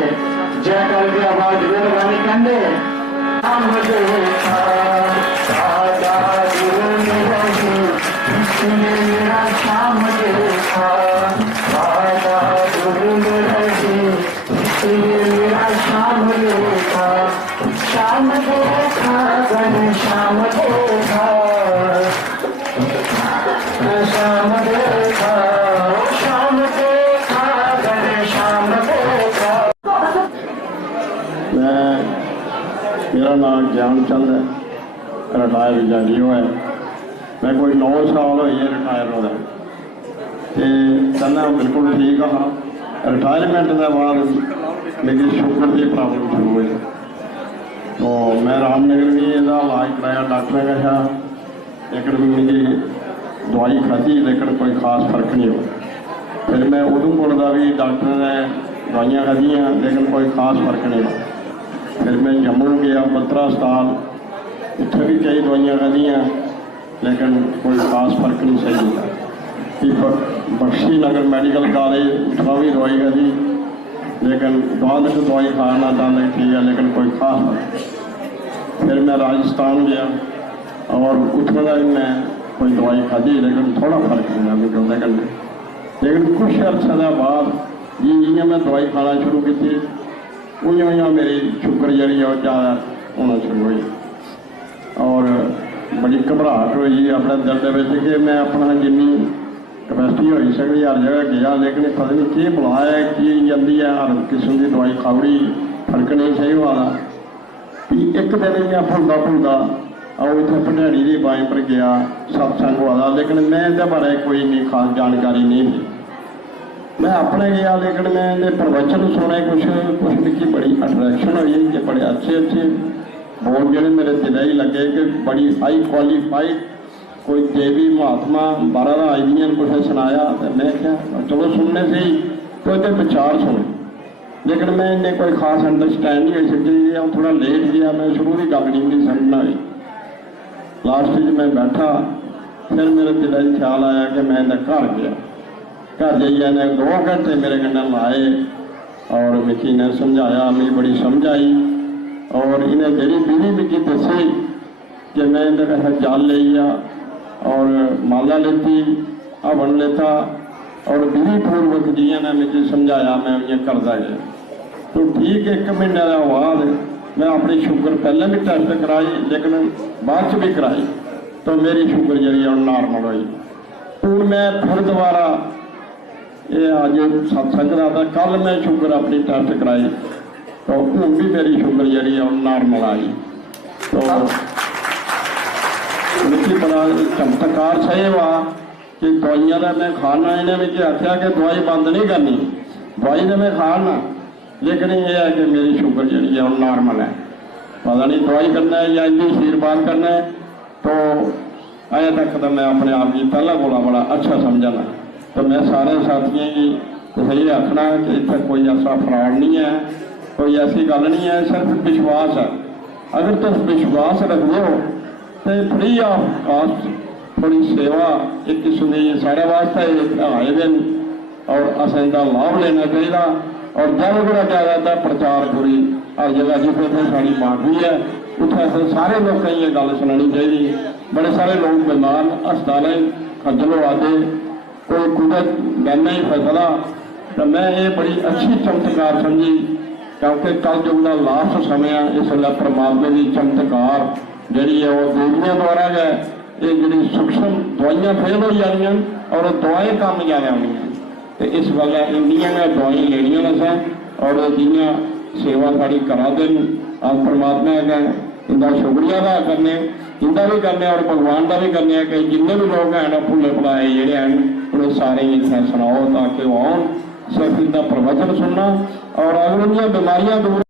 जय करके आवाज मेहरबानी कहते शाम देखा राजा गुरु रही मेरा शाम देखा राजा गुरु रही मेरा शाम देखा शाम देखा गण शाम देखा शाम देखा शाम देखा गण शाम देखा। मेरा नाम ज्ञान चंद है, रिटायर जर्जी है। मैं कोई 9 साल हुई है रिटायर होया तो पहला बिल्कुल ठीक हाँ। रिटायरमेंट के बाद मेरी शुगर की प्रॉब्लम शुरू हुई तो मैं रामनगर भी इसका इलाज कराया डॉक्टर कहा, लेकिन मेरी दवाई खाधी लेकिन कोई खास फर्क नहीं हुआ। फिर मैं उधमपुर का भी डॉक्टर ने दवाइयाँ खाधियाँ लेकिन कोई खास फर्क नहीं हुआ। फिर मैं जम्मू गया बत्रा अस्पताल, इतने भी कई दवाइयाँ खाधियाँ लेकिन कोई खास फर्क नहीं सही हुआ। फिर बख्शी नगर मेडिकल कॉलेज उसका भी दवाई खाधी लेकिन बाद में दवाई खाना डाल ठीक है लेकिन कोई खास फर्क। फिर मैं राजस्थान गया और उत्तर का भी मैं कोई दवाई खाधी लेकिन थोड़ा फर्क नहीं लगा। लेकिन कुछ अर्से के बाद जी मैं दवाई खाना शुरू की उं मेरी शुगर जी ज़्यादा होना शुरू हुई और बड़ी घबराहट हुई अपने दिल के मैं अपना जिनी कैपेसिटी हो सकती हर जगह गया लेकिन पता नहीं कि बुलाया की जाती है हर किस्म की दवाई खावड़ी फर्क नहीं सही हुआ। एक दिन मैं भुलता भुलता और इतने भटैड़ी की बाई पर गया सत्संग वाला लेकिन मैं इस बारे कोई नहीं खास जानकारी नहीं थी। मैं अपने गया लेकिन मैं प्रवचन सुने कुछ मुझे बड़ी अट्रैक्शन हुई कि बड़े अच्छे अच्छे बोल जोड़े मेरे दिल ही लगे कि बड़ी हाई क्वालीफाइड कोई देवी महात्मा 12 आई कुछ सुनाया तो मैं क्या चलो सुनने से ही तो ये विचार सुने लेकिन मैं इन्हें कोई खास अंडरस्टैंड नहीं हो सकी। थोड़ा लेट गया मैं शुरू की गल नहीं समझना हुई। लास्ट मैं बैठा फिर मेरे दिल ख्याल आया कि मैं इन्हें घर गया। घर जाइए ने 2 घंटे मेरे कन्ने लाए और मिकी ने समझाया मेरी बड़ी समझ आई और इन्हें मेरी बीवी मिकी दसी कि मैं इन्हें कहा जल लिया और माला लेती हवन लेता और विधि पूर्वक जी ने मुझे समझाया मैं उन्हें करता गया। तो ठीक 1 महीने के बाद मैं अपनी शुगर पहले भी टेस्ट कराई लेकिन बाद भी कराई तो मेरी शुगर जी नॉर्मल हुई। हूँ मैं फिर दोबारा ये अज सत्संग का था कल मैं शुगर अपनी टेस्ट कराई तो हूँ भी मेरी शुगर जी नॉर्मल आई। तो मुझे बड़ा चमत्कार सही हुआ कि दवाइयां का मैं खाना इन्हें मुझे आख्या कि दवाई बंद नहीं करनी, दवाई तो मैं खाना लेकिन ये है कि मेरी शुगर जी नॉर्मल है। पता नहीं दवाई करना है या इन्नी आशीर्वाद करना है। तो अजे तक तो मैं अपने आप की पहला बोला बड़ा अच्छा समझना। तो मैं सारे साथियों की सही आखना कि इतना कोई ऐसा फ्रॉड नहीं है, कोई ऐसी गल नहीं है, सिर्फ विश्वास है। अगर तुम विश्वास रख लो तो फ्री ऑफ कास्ट थोड़ी सेवा एक किस्म की सारे वास्ते आए दिन और असें इनका लाभ लेना चाहिए और जब बड़ा ज़्यादा प्रचार पूरी हर जगह जितने साड़ी माफी है उत्थे सारे लोगों ये गल सुनानी चाहिए। बड़े सारे लोग बीमार हस्पताल खज्जल आते कोई कुदरत बहना ही फैसला तो मैं ये बड़ी अच्छी चमत्कार समझी क्योंकि कल युग का लास्ट समय इस वे परमात्मा की चमत्कार जी है वो देवियों द्वारा है। ये जी सूक्ष्म दवाइयां फेल हो जानियां और दवाएं काम जाने आनी तो इस गल इंडिया दवाई लेनिया असा और जिन्हें सेवा साड़ी करा देन आप परमात्मा है इनका शुक्रिया अदा करने इनका भी करने और भगवान का भी करने कि जिन्ने भी लोग हैं भुले भुलाए जोड़े हैं उन्हें सारे इतना सुनाओ ताकि वो आन सिर्फ इनका प्रवचन सुनना और अगर उनकी बीमारियां दूर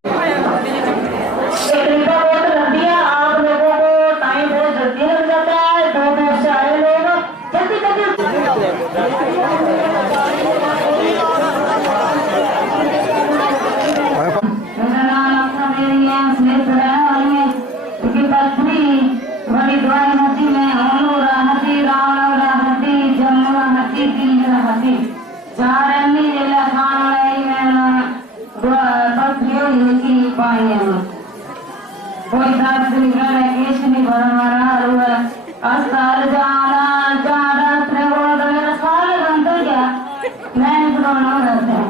चार शास्त्रियों की पाए कोई 10 दिन का वैकेशन नहीं बनवाना हुआ अस्पताल जाना जाना ट्रेवल वगैरह सारे बंद हो गया मैं बनाना रहता है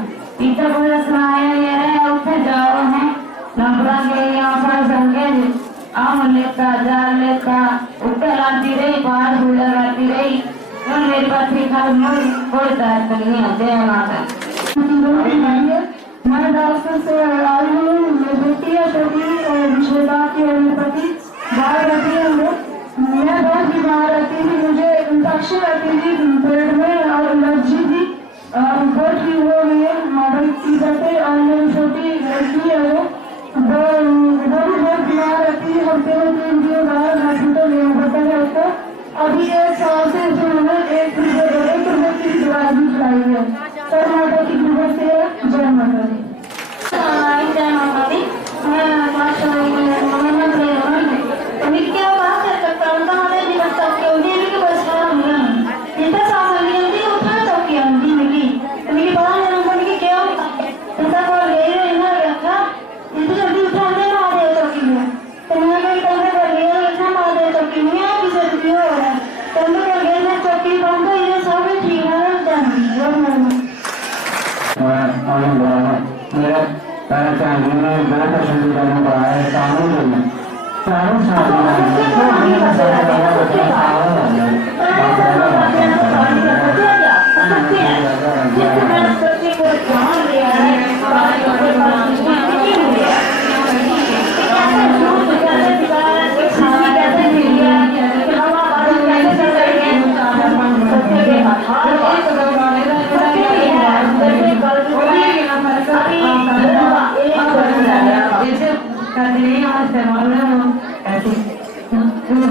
इधर कोई सुनाया ये है उठे जाओ है नंबर के यहाँ पर संगे आम लेका जा लेका ऊपर लाती रही बाहर भूला लाती रही और मेरे पास लिखा कोई दर्द नहीं है जय माता मैं डॉक्टर से आई हूँ मेरी बेटी है छोटी और विश्वदा की होम्योपैथी बाहर रहती है मैं बहुत बीमार रहती थी मुझे इंफेक्शन रहती थी पेट में और एलर्जी थी बहुत ही हो गई है मॉडल की जाते और मेरी छोटी लड़की है वो भी बहुत बीमार रहती है हफ्ते में 3 दिन बाहर हॉस्पिटल लेना पड़ता है उसको अभी 1 साल से उन्होंने 1 रुपये की दवाई भी खिलाई है सर माता की कृपा से जय माता दी जय माता दी मैं क्या बात कर सकता हूँ हमारे जीवन सकते हो देवी के बस इतना सामान लिया उठा चौकी आंधी मिली मेरी बात है नंबर की क्या ऐसा कॉल ले रहे हैं ना रखा इतनी जल्दी उठा दे महादेव चौकी में तो मैं कोई कैसे कर लिया इतना महादेव चौकी में आप इसे दुखी हो रहा है तो मैं कर गया ना चौकी बंद हो ये सब ठीक है जान मेरा चांदी में बहुत पसंदीदा नंबर है कानून में चारों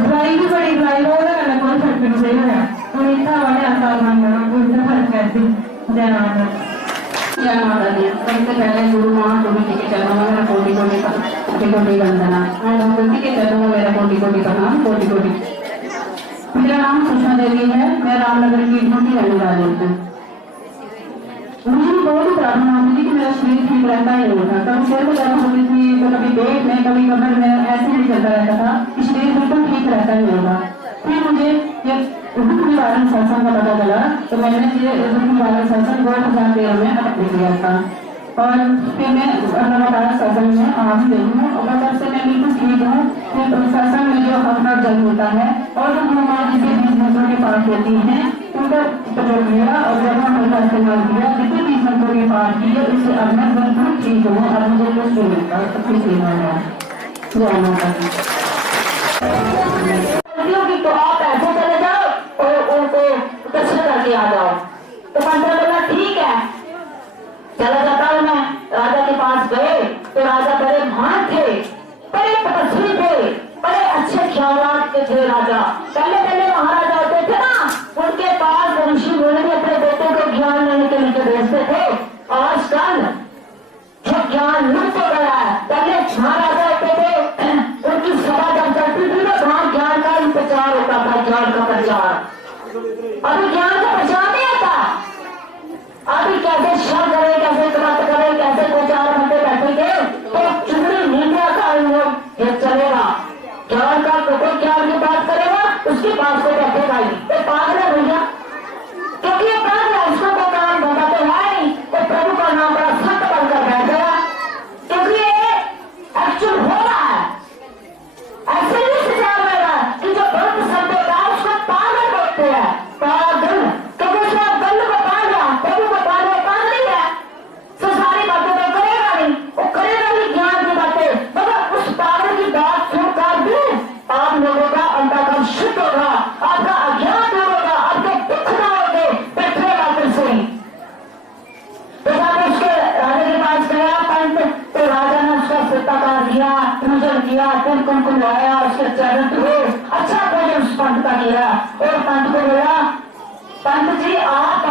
ड्राई भी बड़ी ड्राई हो रहा है कौन सा फिर से है तो इतना वाले आसार मान लो उनसे फर्क कैसे जय माता दी सबसे पहले गुरु महाप्रभु जी के चरणों में मेरा कोटि कोटि वंदना और भगवती के चरणों में मेरा कोटि कोटि प्रणाम कोटि कोटि मेरा नाम सुषमा देवी है मैं रामनगर की छोटी रहने वाली हूँ मुझे बहुत ही प्रॉब्लम आती थी कि मेरा शरीर ठीक रहता ही नहीं था कभी सिर में दर्द होती थी तो कभी पेट में कभी कमर में ऐसे ही चलता रहता था कि शरीर बिल्कुल ठीक रहता ही होगा फिर मुझे ये दुख निवारण सत्संग का पता चला तो मैंने ये दुख निवारण सत्संग 2013 में अटक किया था और फिर मैं लगातार सत्संग में आ भी रही हूँ और तब से मैं बिल्कुल ठीक हूँ फिर सत्संग में जो अपना जल होता है और जो हनुमान जी के 20 मंत्रों के पाठ होती हैं उनका प्रयोग किया और जब हमने इस्तेमाल किया जितने 20 मंत्रों के पाठ किए उससे अब मैं बिल्कुल ठीक हूँ और मुझे कुछ नहीं मिलता सब कुछ नहीं होगा जय माता दी तो आप ऐसे चले जाओ और उनको दर्शन करके आ जाओ तो मंत्र बोला ठीक है चला जाता हूँ मैं राजा के पास गए तो राजा बड़े महान थे बड़े तपस्वी थे बड़े अच्छे ख्यालात के थे राजा पहले महाराजा होते थे ना उनके पास ऋषि मुनि अपने बेटों को ज्ञान लेने के लिए भेजते थे आजकल जो ज्ञान लुप्त हो गया है पहले महाराजा होते थे उनकी सभा जब चलती थी तो वहां ज्ञान का ही प्रचार होता था ज्ञान का प्रचार अभी ज्ञान का प्रचार नहीं होता अभी कैसे शब्द करे कैसे बात करे कैसे प्रचार घंटे बैठेंगे तो चुनरी मीडिया का ये चलेगा ज्ञान का कोई ज्ञान की बात करेगा उसके पास कोई बैठेगा ही तो पागल है भैया क्योंकि ये पागल है उसको कोई काम धंधा तो है नहीं तो प्रभु का नाम बड़ा सत्य बनकर बैठ गया क्योंकि ये एक्चुअल हो रहा है ऐसे नहीं सजा रहेगा कि जो भक्त शब्द होता है उसको पागल बोलते हैं पागल क्योंकि उसने गल को पा लिया प्रभु को पा लिया पागल ही है तो सारी बातें तो करेगा नहीं वो करेगा नहीं ज्ञान की बातें मगर उस पागल की बात सुनकर भी आप लोगों का अंतःकरण शुद्ध होगा आपका अज्ञान दूर होगा आपके दुख ना होंगे बैठे बातें से तो जब उसके राजा के पास गया पंत तो राजा ने उसका सत्ताकार किया पूजन किया फिर कुमकुम लाया उसके चरण धोए अच्छा भोजन उस पंत का किया और पंत को बोला पंत जी आप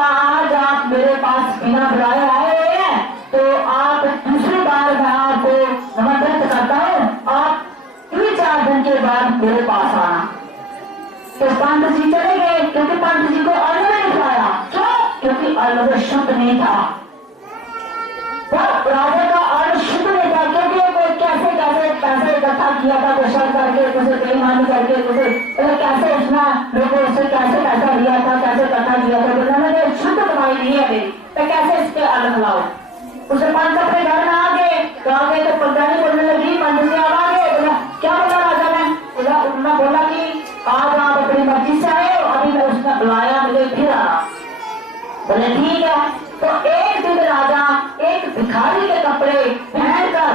मेरे पास बिना बुलाए आए हुए हैं तो आप दूसरी बार मैं आपको निमंत्रित करता हूँ आप 3-4 दिन के बाद मेरे पास आना तो पंत जी चले गए क्योंकि पंत जी को अन्न नहीं खिलाया क्यों क्योंकि अन्न शुद्ध नहीं था राजा का अन्न शुद्ध किया था, कुछ शक करके, कुछ बेईमानी करके, कुछ कैसे उसने लोगों से कैसे पैसा लिया था, कैसे इकट्ठा किया था, बोला मैंने शुद्ध कमाई दी है मेरी, तो कैसे इसके अलग लाओ। उसे पंच अपने घर में आ गए तो पंचानी बोलने लगी, पंच से आ गए, बोला क्या बोला राजा ने, उन्होंने बोला कि आज आप अपनी मर्जी से आए हो, अभी मैं उसने बुलाया, मुझे फिर आना। बोले ठीक है। तो एक दिन राजा एक भिखारी के कपड़े पहनकर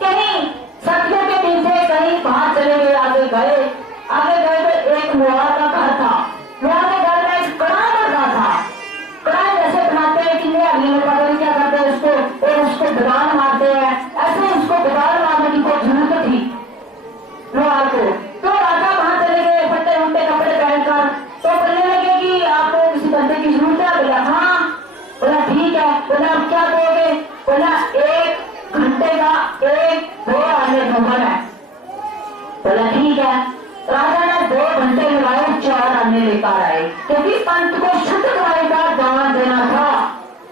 कहीं सत्यों के पीछे कहीं बाहर चले गए, आगे गए तो एक मुहार का घर था। मुहार के घर में एक कड़ाह बन रहा था। कड़ाह जैसे बनाते हैं कि अगले लोग पता नहीं क्या करते हैं उसको, और उसको दीवार मारते हैं, ऐसे उसको दीवार मारने की कोई जरूरत थी मुहार को। तो राजा वहां चले गए फटे उल्टे कपड़े पहनकर, तो बोलने लगे कि आपको किसी बंदे की जरूरत है। बोला हाँ। बोला ठीक है। बोला आप क्या दोगे। बोला 1 घंटे का 1-2 आने भवन है। बोला ठीक है। राजा ने 2 घंटे लगाए, 4 आने लेकर आए, क्योंकि पंत को शुद्ध कमाई का दान देना था।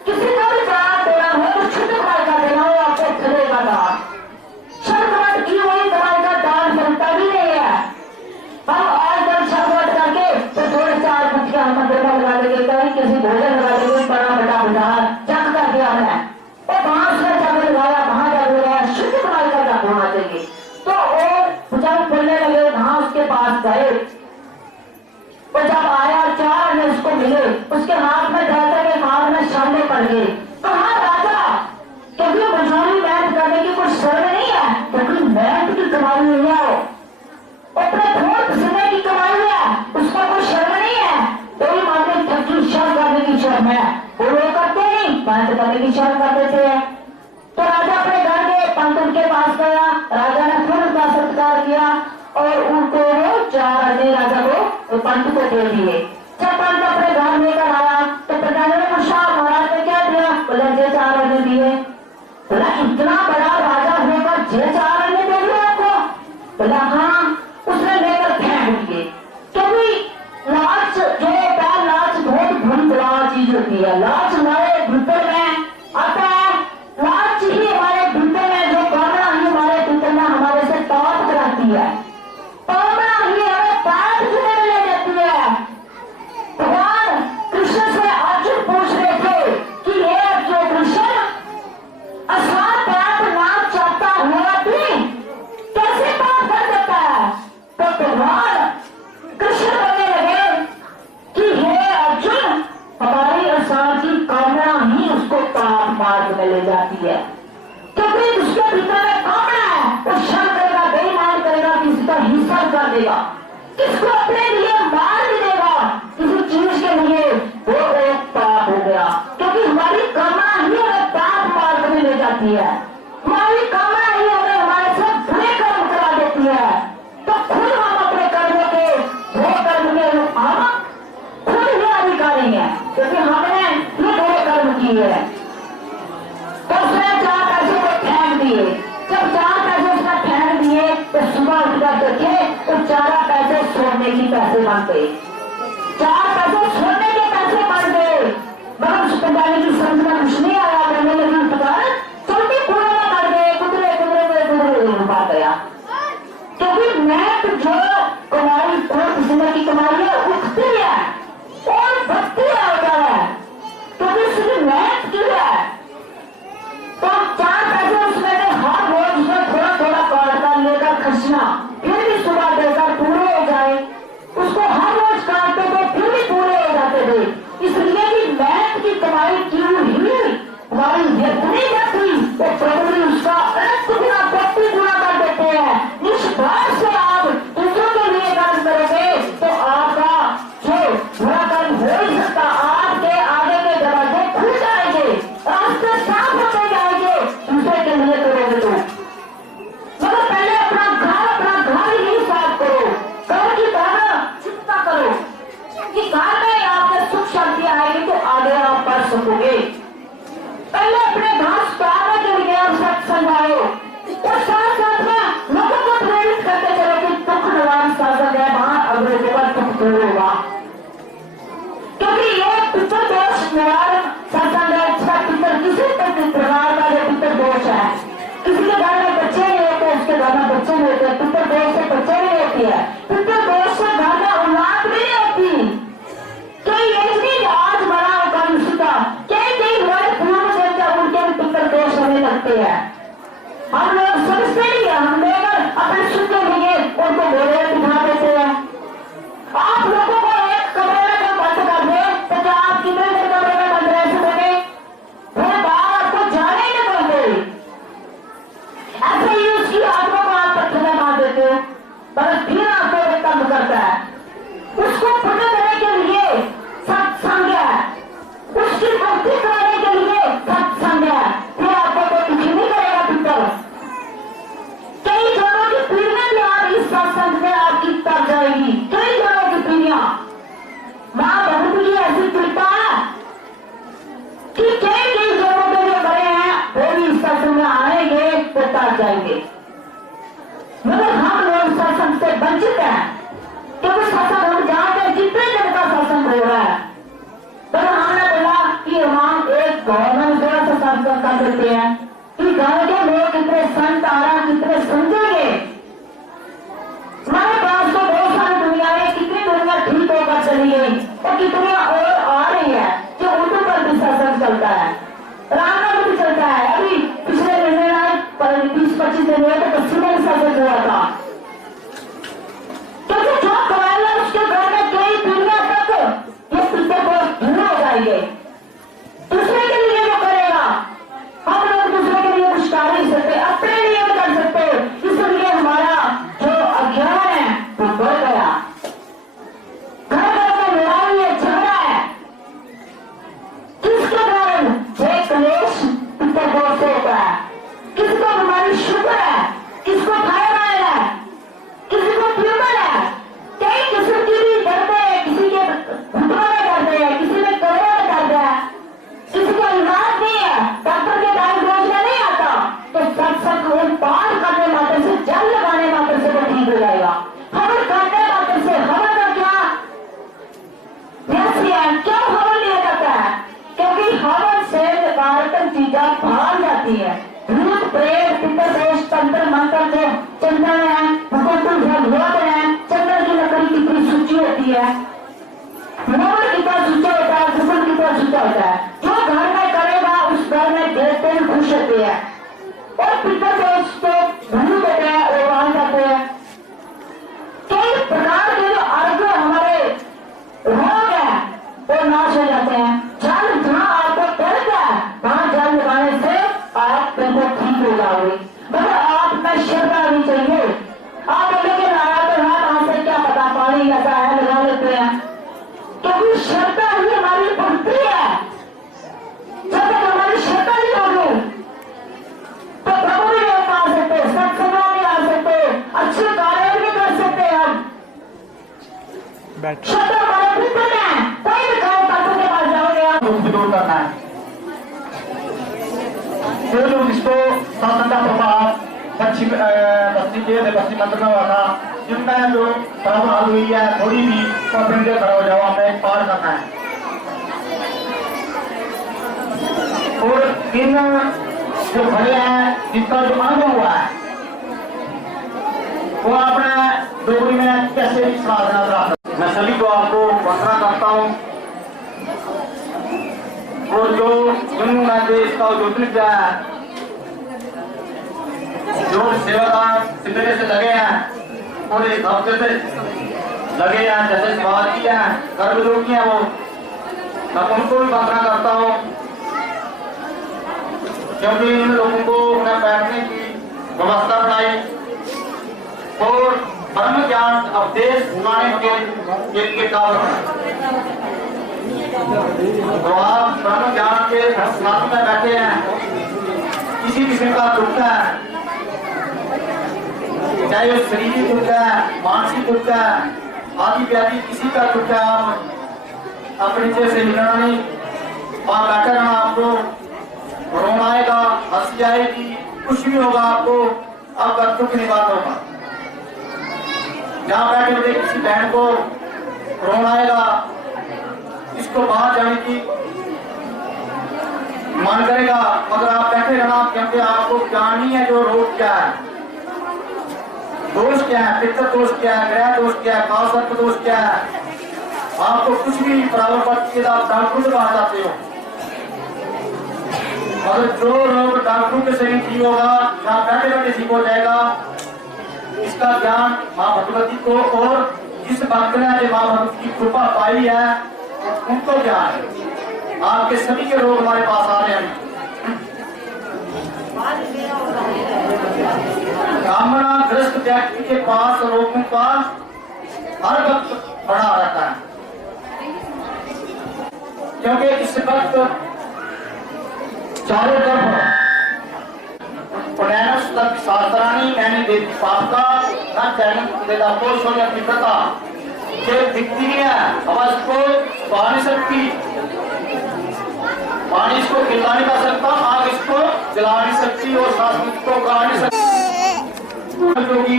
किसी को भी दान देना हो तो शुद्ध कमाई का देना हो, आपको चलेगा दान। शर्त की हुई कमाई का दान बनता भी नहीं है। हम आज जब शर्त करके तो थोड़े 4 पत्तियां मंदिर में लगा देंगे, कहीं किसी भोजन लगा देंगे, बड़ा बड़ा बाजार चक कर दिया है, और वहां से जब लगाया, वहां जब लगाया, शुद्ध कमाई का जब होना चाहिए। तो वो जब बोलने लगे, वहां उसके पास गए, और जब आया 4 आने उसको मिले, उसके हाथ में जाकर के हाथ में सामने पड़ गए। कहा राजा, क्योंकि मजदूरी मेहनत करने की कुछ शर्म नहीं है, क्योंकि मेहनत की कमाई हुई है, अपने खून पसीने की कमाई है, उसका कोई शर्म नहीं है। कोई मामले थकी शर्म करने की शर्म है, वो लोग करते नहीं, मेहनत करने की शर्म कर देते हैं। तो राजा अपने घर गए, पंत उनके पास गया, राजा ने फिर उनका सत्कार किया और उनको 4 आने राजा को पंत को दे दिए। जब पंत अपने घर लेकर आया तो प्रधान ने पूछा महाराज ने क्या दिया। बोला जे 4 आने दिए। बोला इतना बड़ा राजा होकर जे 4 आने दे दिए आपको। बोला हाँ। उसने लेकर फेंक दिए, क्योंकि लाच जो होता है, लाच बहुत बुरी चीज होती है। लाच हमारे भीतर में आता है, लाच ही हमारे भीतर में जो कामना ही हमारे भीतर में हमारे से ताप कराती है, कामना ही हमें पाप जुड़े ले जाती है। भगवान कृष्ण से अर्जुन पूछ रहे थे कि हे अर्जुन, कृष्ण आसान पाप ना चाहता हुआ भी कैसे पाप कर देता है। तो भगवान कृष्ण बोलने लगे कि हे अर्जुन, हमारी आसान की कामना ही उसको पाप मार्ग में ले जाती है, क्योंकि उसके भीतर में कामना है, वो शर्म करेगा, बेईमान करेगा, किसी का हिस्सा कर देगा, किसको अपने लिए मार भी देगा, किसी चीज के लिए, वो एक पाप हो गया। क्योंकि हमारी कामना ही हमें पाप मार्ग में ले जाती है, हमारी कामना ही हमें हमारे साथ बुरे कर्म करा देती है। तो खुद हम अपने कर्मों के वो कर्म के हम खुद ही अधिकारी हैं, क्योंकि हमने ये बुरे कर्म किए हैं। तो उसने 4 पैसे को फेंक दिए। जब 4 पैसे उसने फेंक दिए तो सुबह उठकर देखे तो 4 पैसे सोने की पैसे बन गए। 4 पैसे सोने के पैसे बन गए। मगर उस पंजाबी की समझ में कुछ नहीं आया, करने लगी पता चलती कूड़े में कर गए, कुदरे बात गया। क्योंकि मेहनत जो कमाई खून पसीने की कमाई है उठती है और बढ़ती है, क्योंकि उसकी मेहनत की है। तो 4 पैसे उसमें से हर रोज उसमें थोड़ा थोड़ा काट कर लेकर खर्चना, फिर भी सुबह देकर पूरे हो जाए, उसको हर रोज काटते थे फिर भी पूरे हो जाते थे। इसलिए कि मेहनत की कमाई की हुई हमारी जितनी जाती वो प्रभु ने उसका अनंत गुना 50 गुना कर देते हैं। निष्भार से आप दूसरों के लिए कर्म करोगे तो आपका जो बुरा कर्म हो ही सकता, आपके आगे के दरवाजे खुल जाएंगे, रास्ते साफ होते जाएंगे दूसरे के लिए करोगे तो। मगर पहले अपना घर ही साफ करो, घर की भावना चिंता करो कि घर में आपके सुख शांति आएगी तो आगे आप बढ़ सकोगे। पहले अपने घर सुधारने के लिए बच्चे नहीं होते, पितर दोष से बच्चे नहीं होती है, पितर दोष से घर में औलाद नहीं होती। कई ऐसी आज बड़ा कल सुधा कई वर्ष पूर्व से उनके पितर दोष होने लगते हैं। हम लोग समझते नहीं है, हम लोग अपने सुख के लिए उनको बोले दिखा देते हैं। आप लोगों को एक कमरे में बंद कर दे तो क्या आप कितने देर कमरे में बंद रह सकोगे? फिर बाहर आपको जाने ही नहीं देंगे। ऐसे ही उसकी आत्मा को आप पत्थर में मार देते हो, पर फिर आपको एक काम करता है। उसको पुण्य देने के लिए सत्संग है, उसकी मुक्ति कराने के लिए सत्संग है, फिर आपको तो कुछ नहीं करेगा पितर। कई जनों की पीढ़ियां भी आप इस सत्संग में आपकी तर जाएगी, कई जनों की पीढ़ियां। मां बहुत ही ऐसी कृपा है कि कई जनों के जो बड़े हैं वो भी इस सत्संग में आएंगे तो तर जाएंगे, मगर हम लोग सत्संग से वंचित हैं, क्योंकि सत्संग हम जानते हैं कितने दिन का सत्संग हो रहा है। तो हमने बोला कि हम एक गवर्नमेंट से सत्संग कर देते हैं कि गांव के लोग कितने संत आ रहा, कितने समझेंगे। हमारे पास तो बहुत सारी दुनिया है, कितनी दुनिया ठीक होकर चली गई और कितनी और आ रही है जो उर्दू पर भी सत्संग चलता है, रामनाम भी चलता है। अभी पिछले महीने में 20-25 दिन हुए तो पश्चिम में सत्संग हुआ था, क्योंकि जो कमाएगा उसके घर में कई पीढ़ियां तक ये पितर को धूल हो जाएंगे। दूसरे के लिए जो करेगा, हम लोग दूसरे के लिए कुछ कर नहीं सकते, अपने लिए भी कर सकते, इसलिए हमारा जो अज्ञान है वो बढ़ गया। घर घर में लड़ाई है, झगड़ा है, किसके कारण? जय कलेश पितर दोष से होता है। किसी को बीमारी शुगर है, किसको थायराइड है, किसी को ट्यूमर है, कई किस्म की भी दर्द है, किसी के घुटनों में दर्द है, किसी में कमरों में दर्द है, किसी को इलाज नहीं है, डॉक्टर के डायग्नोज में नहीं आता, तो सत्संग को पार करने मात्र से, जल लगाने मात्र से वो ठीक हो जाएगा। हवन करने मात्र से, हवन का क्या रहस्य है? क्यों हवन लिया जाता है? क्योंकि हवन से नकारात्मक चीजें भाग जाती है। भूत प्रेत पितर दोष तंत्र मंत्र जो चंदन है, भगवंतुल भगवत है, चंदन की लकड़ी कितनी सूची होती है, गोबर कितना सूचा होता है, भूगोल कितना सूचा होता है। जो घर में करेगा उस घर में देवते खुश होते हैं और पितर दोष को भूल देते हैं और वहां जाते हैं। कई प्रकार के जो अर्घ हमारे रोग है वो नाश हो जाते हैं। जल जहां आपको दर्द है वहां जल लगाने से आप बिल्कुल ठीक हो जाओगे, मगर आप में श्रद्धा नहीं चाहिए। आप बोलेंगे नारायण तो वहां से क्या पता, पानी ऐसा है लगा लेते हैं, क्योंकि श्रद्धा ही हमारी भक्ति है। जब तक हमारी श्रद्धा नहीं होगी तो प्रभु भी नहीं आ सकते, सत्संग नहीं आ सकते, अच्छे कार्य नहीं कर सकते। हम श्रद्धा हमारे भीतर में है, कोई भी कार्य तत्व के पास जाओगे आप दूर करना है। जो लोग इसको शासन का प्रभाव पश्चिम मंत्र में हुआ था, जिनमें जो खराब हाल हुई है थोड़ी भी तो अपने लिए खड़ा हो जाओ, हमें पार करना है। और इन जो खड़े हैं जिनका जो अनुभव हुआ है वो अपने डोगरी में कैसे साधना प्राप्त। मैं सभी को आपको वंदना करता हूँ और जो जिन्होंने देश का उद्योग किया है, जो सेवादार सिलसिले से लगे हैं और एक हफ्ते से लगे हैं, जैसे बात की है कर्मयोगी है वो, मैं उनको भी वंदना करता हूँ, क्योंकि इन लोगों को उन्हें बैठने की व्यवस्था बनाई और ब्रह्म ज्ञान उपदेश सुनाने के लिए कारण। तो आप ब्रह्म ज्ञान के साथ में बैठे हैं, किसी किस्म का दुख है, चाहे वो शरीरिक दुख है, मानसिक दुख है, आदि व्याधि किसी का दुख है, आप अपने जैसे हिलना नहीं, वहां बैठे रहना, आपको रोना आएगा, हंसी आएगी, कुछ भी होगा, आपको आपका दुख निवारण होगा। जहाँ बैठे हुए किसी बहन को रोना आएगा, इसको बाहर जाने की मन करेगा, मगर आप बैठे रहना, क्योंकि आपको जाननी है जो रोग क्या है। दोष क्या है, पितृ दोष क्या है, ग्रह दोष क्या है, काल सर्प दोष क्या है, आपको कुछ भी बराबर पद के आप डॉक्टरों से बाहर जाते हो, मगर जो रोग डॉक्टरों के सही ठीक होगा यहाँ बैठे बैठे ठीक हो जाएगा। इसका ज्ञान माँ भगवती को और जिस भक्त ने माँ भगवती की कृपा पाई है उनको ज्ञान है। आपके सभी के रोग हमारे पास आ रहे हैं। कामना ग्रस्त व्यक्ति के पास रोगों का हर वक्त बढ़ा रहता है, क्योंकि इस वक्त चारों तरफ शास्त्रानी मैंने देती पाप का न चैन देता कोई सोने अपनी प्रथा के दिखती है, आवाज को पा नहीं सकती, पानी इसको खिला नहीं पा सकता, आग इसको जला नहीं सकती और सांस को गा नहीं सकती। क्योंकि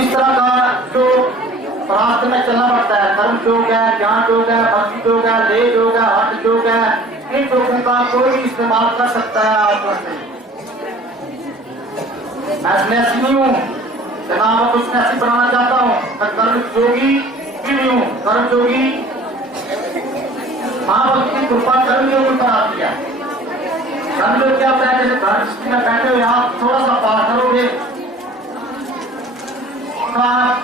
इस तरह का जो रास्ते में चलना पड़ता है, कर्म योग है, ज्ञान योग है, भक्ति योग है, देह योग है, हठ योग है, इन योगों का कोई भी इस्तेमाल कर सकता है आत्मा से। मैं सन्यासी नहीं हूँ, जनाब मैं कुछ सन्यासी बनाना चाहता हूँ, मैं कर्म योगी भी नहीं हूँ। कर्म योगी माँ भक्ति की कृपा कर्म योग पर आती है। कर्म योग क्या होता है, जैसे घर में बैठे हुए आप थोड़ा सा पाठ करोगे,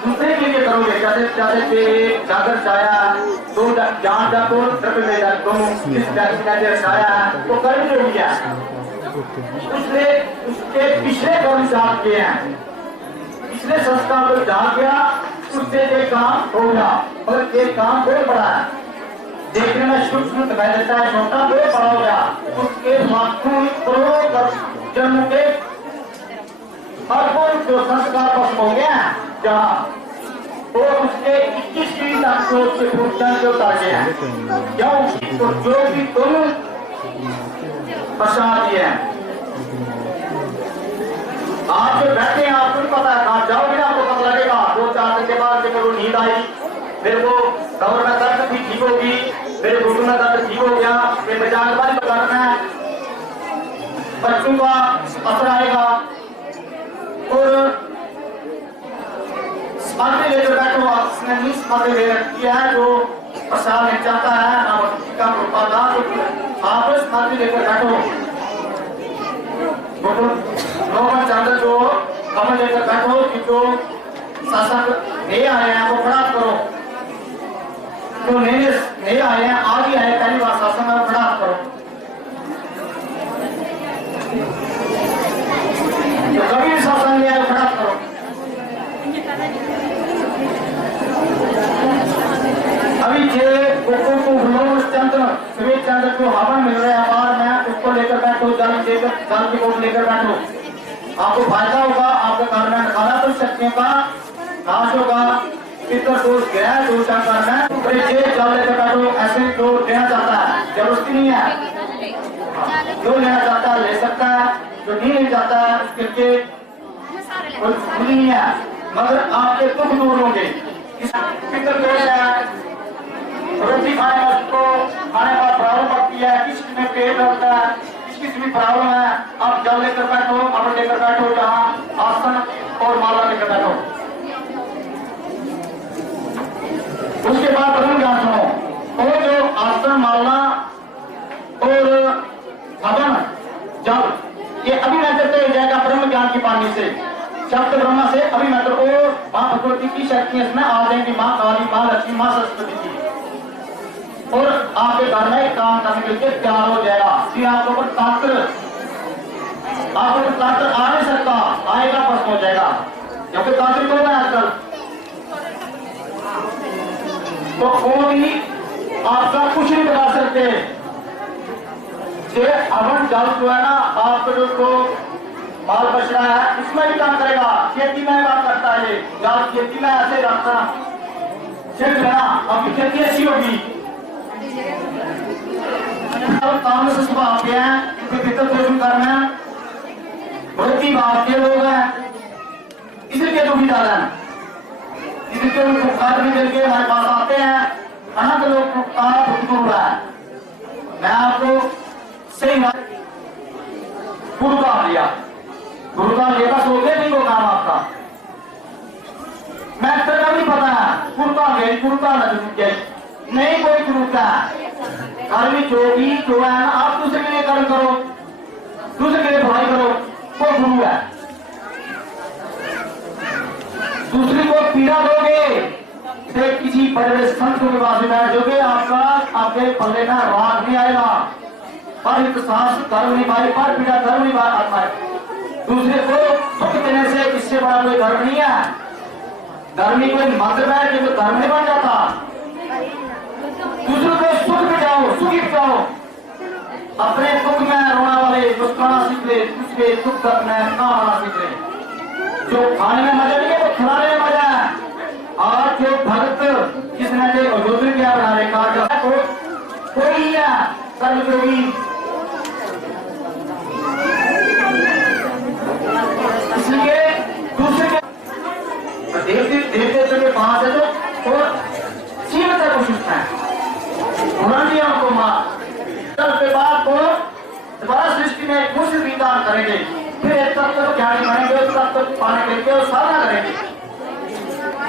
दूसरे के लिए करोगे, जैसे जागर छाया तो जान जा तो द्रव्य में जा दोनों इस व्यक्ति ने छाया तो कर्म जो किया उसने उसके पिछले कर्म जाग किए हैं, पिछले संस्कार को जाग गया, उससे एक काम हो गया और एक काम बहुत बड़ा है, देखने में सूक्ष्म दिखाई देता है, छोटा बहुत बड़ा हो गया, उसके लाखों करोड़ों जन्म के अरबों जो संस्कार खत्म हो गया जहाँ और उसके 21वीं तक के पूछना जो ताजे हैं क्यों तो जो भी दोनों प्रसाद दिए हैं। आप जो बैठे हैं आपको नहीं पता है, कहाँ जाओगे ना आपको पता लगेगा। 2-4 दिन के बाद जब वो नींद आई, फिर वो कमर में दर्द भी ठीक होगी, फिर घुटनों में दर्द ठीक हो गया, फिर बचाने वाले करना है, बच्चों का असर आएगा और समाधि लेकर बैठो। आपने नहीं समाधि ले रखी है, जो प्रसाद नहीं चाहता है ना भक्ति का कृपा का, आप समाधि लेकर बैठो। चंद्र जो कमल लेकर बैठो कि जो शासक नए आए हैं वो खड़ा करो, जो नए आए हैं आज ही आए पहली बार शासन में खड़ा करो, जो कभी शासन में आए खड़ा करो। अभी जो गोकुल को चंद्र श्वेत चंद्र को हवन मिल रहा है बाहर में, उसको लेकर बैठो, जल की बोट लेकर बैठो, आपको फायदा होगा। आपके घर में खाना तो शक्तियों का नाश होगा, पितर दोष ग्रह दोष का करना है। जल लेकर बैठो, ऐसे जो लेना चाहता है जबरदस्ती नहीं है, जो लेना चाहता है ले सकता है, जो नहीं चाहता है उसके लिए कोई नहीं है, मगर आपके दुख दूर होंगे। पितर दोष है, रोटी खाने को खाने का प्रॉब्लम पड़ती है, किसी में पेट होता है, किसी भी प्रॉब्लम है, आप जल लेकर बैठो, अमर लेकर बैठो, जहाँ आसन और माला लेकर बैठो। उसके बाद ब्रह्म ज्ञान सुनो, और जो आसन माला और हवन जल ये अभी नजर हो जाएगा ब्रह्म ज्ञान की पानी से, शब्द ब्रह्मा से अभी नजर और माँ भगवती की शक्ति इसमें आ जाएंगी, माँ काली, माँ लक्ष्मी, माँ सरस्वती की, और आपके घर में काम करने के लिए तैयार हो जाएगा। फिर आपके ऊपर तांत्र आ नहीं सकता, आएगा प्रश्न हो जाएगा, क्योंकि तांत्रिक हो गया आजकल, तो वो भी आपका कुछ नहीं बता सकते। ये हवन जल जो है ना, आपको जो माल बच रहा है उसमें भी काम करेगा, खेती में काम करता है, ये जल खेती में ऐसे रखना सिर्फ है ना, आपकी खेती अच्छी होगी। काम से सुबह आते हैं, भीतर भोजन करना है, भक्ति भाव के लोग हैं, इसलिए दुखी ज्यादा है, इसलिए उनको कार्य करके हमारे पास आते हैं, अनंत लोग का भुगत हो रहा है। मैं आपको सही बात पूर्व दिया, गुरुता लेता सोचे नहीं को काम आपका मैं तेरा नहीं पता गुरुता गई गुरुता नहीं कोई गुरुता कर्मी जो है ना आप दूसरे के लिए कर्म करो दूसरे के लिए भलाई करो वो गुरु है। दूसरे को पीड़ा दोगे से किसी बड़े संत के पास बैठ जाओगे आपका आपके पल्ले में राग नहीं आएगा पर एक सांस धर्म निभाए पर पीड़ा धर्म निभा आता है। दूसरे को सुख देने से इससे बड़ा कोई धर्म नहीं है। धर्मी कोई मंत्र बैठ के तो धर्म नहीं बन जाता। दूसरों को सुख में जाओ सुखी जाओ अपने दुख में रोना वाले मुस्कुराना सीख ले दूसरे दुख दर्द में काम आना सीख ले। जो खाने में मजा नहीं है वो खिलाने में मजा है। और जो भक्त जिसने अयोध्या क्या बना रहे कहा कोई है सर्वयोगी इसलिए दूसरे के देवते के पास है तो और सीमित है कोशिश है को मार के बाद वो दोबारा सृष्टि में कुछ भी दान करेंगे फिर एक तक तो ज्ञानी बनेंगे उस तक तो पाने के लिए साधना करेंगे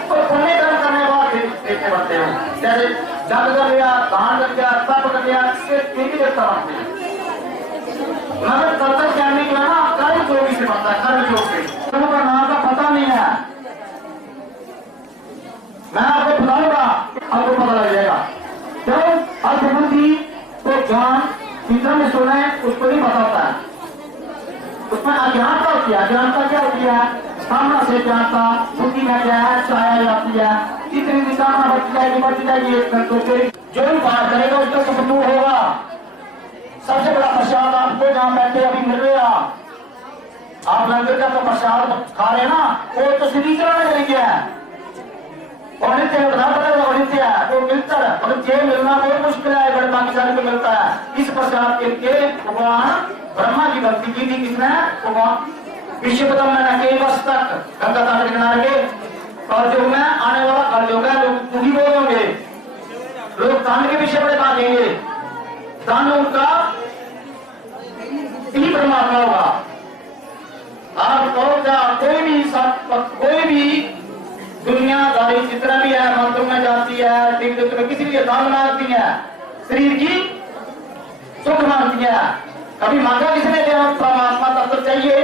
तो पुण्य कर्म करने के बाद देखते बनते हो जैसे जग कर लिया दान कर लिया तप कर लिया इससे एक देवता बनते हैं। मगर तब तक ज्ञानी जो है ना कर्म योगी से बनता है कर्म योग से कर्म का नाम का पता नहीं है। मैं आपको बताऊंगा आपको पता लग जाएगा क्यों अल्पबुद्धि तो ज्ञान चिंतन में सुना है उसको नहीं पता होता है। उसमें अज्ञानता होती है। अज्ञानता क्या होती है सामना से जानता बुद्धि में क्या है छाया जाती है जितनी भी सामना बढ़ती जाएगी एक घंटों से जो भी बात करेगा उसका सुख दूर होगा। सबसे बड़ा प्रसाद आपको जहाँ बैठे अभी मिल रहा आप लंगर का तो प्रसाद खा रहे ना वो तो सीधी चलाने के लिए है और नित्य नित्य है वो मिलता है और ये मिलना बहुत मुश्किल है बड़े पाकिस्तान को मिलता है। इस प्रसाद के लिए भगवान ब्रह्मा की भक्ति की थी किसने भगवान विश्वकर्मा मैंने कई वर्ष तक गंगा तट के किनारे के और जो मैं आने वाला कलयुग है लोग दुखी बोलोगे लोग दान के पीछे बड़े भागेंगे दान उनका ही परमात्मा होगा। आप कहो क्या कोई भी दुनियादारी जितना भी है मंत्रों में जाती है देवता में किसी भी दान मांगती है शरीर की सुख मांगती है। कभी मांगा किसने परमात्मा तब तक चाहिए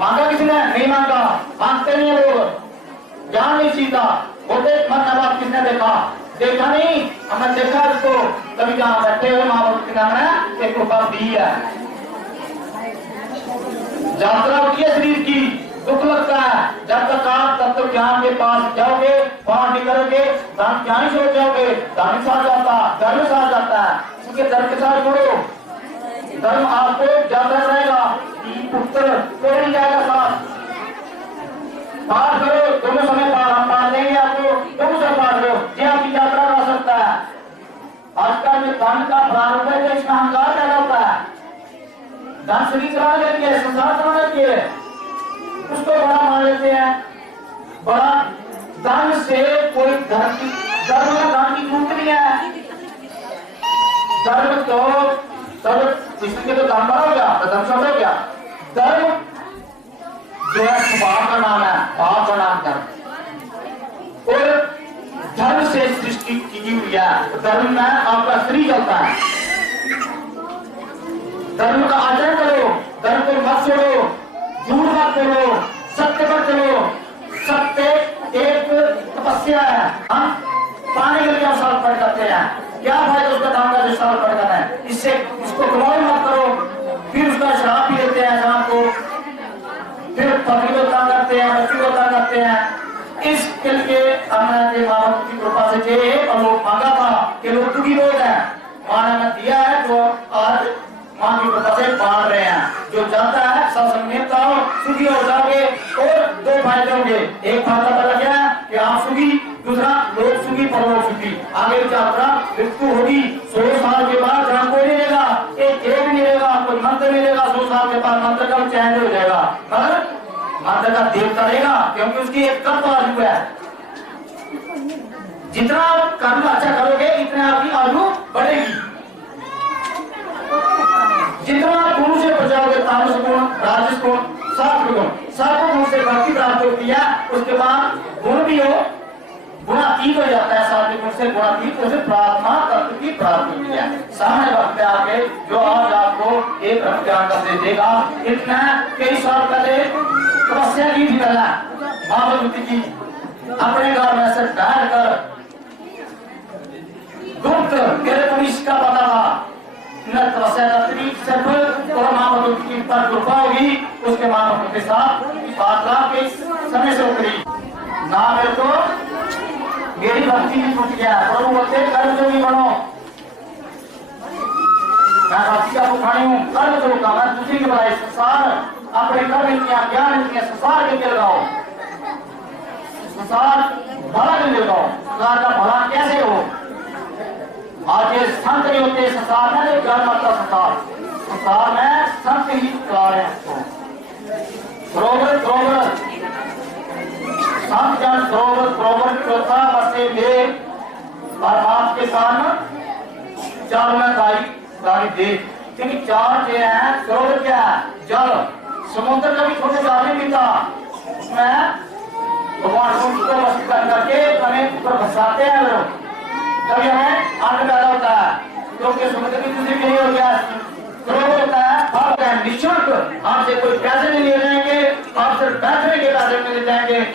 मांगा किसने नहीं मांगा मांगते नहीं लोग ज्ञान नहीं सीधा बोलते मरने बाद किसने देखा नहीं हमने देखा उसको कभी जहाँ बैठे हुए माँ बाप के सामने एक रुपया दी है यात्रा होती है शरीर की दुख लगता है जब तक आप तब तक ज्ञान के पास जाओगे वहां निकलोगे ज्ञानी से हो जाओगे धर्म साथ जाता धर्म साथ जाता है उसके धर्म के साथ जुड़ो धर्म आपको जाता रहेगा पुत्र कोई नहीं जाएगा साथ पाठ करो दोनों समय पाठ देंगे आपको दोनों समय पाठ करो ये आपकी यात्रा कर सकता है। आजकल में धन का प्रारंभ है इसमें अहंकार पैदा होता है धन शरीर चलाने के लिए संसार चलाने के लिए उसको बड़ा मान लेते हैं बड़ा धन से कोई धर्म की जरूरत नहीं है। धर्म तो इसके तो धर्म बड़ा हो गया धर्म छोटा हो गया। धर्म जो है स्वभाव का नाम है भाव का नाम धर्म और धर्म से सृष्टि की हुई है। धर्म में आपका शरीर चलता है। धर्म का आचरण करो धर्म को मत छोड़ो झूठ मत करो सत्य पर चलो। सत्य एक तपस्या है हम पाने के लिए अवसर पड़ करते हैं क्या फायदा उसका दाम का जो साल पड़ करना है इससे उसको कमाई मत करो फिर उसका शराब पी लेते हैं शाम को फिर पत्नी को तंग करते हैं बच्ची को तंग करते हैं। इसके लिए हमने माँ बाप की कृपा से और लोग मांगा था कि लोग दुखी लोग हैं माँ ने दिया है तो आज माँ की कृपा से बांट रहे हैं। जो जाता है सत्संग में जाओ सुखी हो जाओगे और दो फायदे होंगे एक फायदा पता क्या है कि आप सुखी दूसरा लोग सुखी परलोक सुखी। आगे यात्रा मृत्यु होगी 100 साल के बाद जहाँ कोई नहीं रहेगा एक भी नहीं रहेगा कोई मंत्र नहीं रहेगा 100 साल के बाद मंत्र का चैन हो जाएगा मगर मंत्र का देवता रहेगा क्योंकि उसकी एक तत्व आयु है। जितना कर्म अच्छा करोगे इतना आपकी आयु बढ़ेगी। जितना गुरु से बचाओगे तामस गुण राजस गुण सबको गुण से भक्ति प्राप्त होती है, उसके बाद गुण भी हो, गुणातीत हो जाता है, सात्विक गुण से गुणातीत, उसे प्रार्थना तत्व की प्राप्ति होती है। सामने वक्त आके जो आज आपको एक ज्ञान कर दे देगा, इतना कई साल पहले तपस्या की थी करना महाभगवती की, अपने घर में से बैठ कर गुप्त तेरे को इसका पता था न तपस्या करती सिर्फ और महाभगवती की पर कृपा होगी, उसके मानव के साथ बात के समय से उतरी ना, मेरे को मेरी भक्ति भी टूट गया, प्रभु बोलते कर्म जोगी बनो, मैं भक्ति का पुखानी हूँ, कर्म जो का मैं दूसरी के बजाय संसार अपने कर्म नीतियां ज्ञान नीतियां संसार के लगाओ, संसार भला के लगाओ, संसार का भला कैसे हो। आज ये संत नहीं होते संसार में, तो ज्ञान मात्र संसार, संसार में संत ही चला रहे हैं। सरोवर सरोवर संत जन सरोवर सरोवर चौथा बसे में परमात्मा के कारण चार में गाड़ी दे, क्योंकि चार जो है सरोवर क्या है, जल, समुद्र का भी छोटे जाने भी था, उसमें भगवान को वस्तु करके हमें ऊपर फंसाते हैं लोग, तभी हमें अन्न पैदा होता है, क्योंकि समुद्र की दूसरी नहीं हो गया, सरोवर होता है, फल होता है निःशुल्क, आपसे कोई पैसे नहीं ले जाएंगे, आपसे बैठने के पैसे नहीं ले जाएंगे।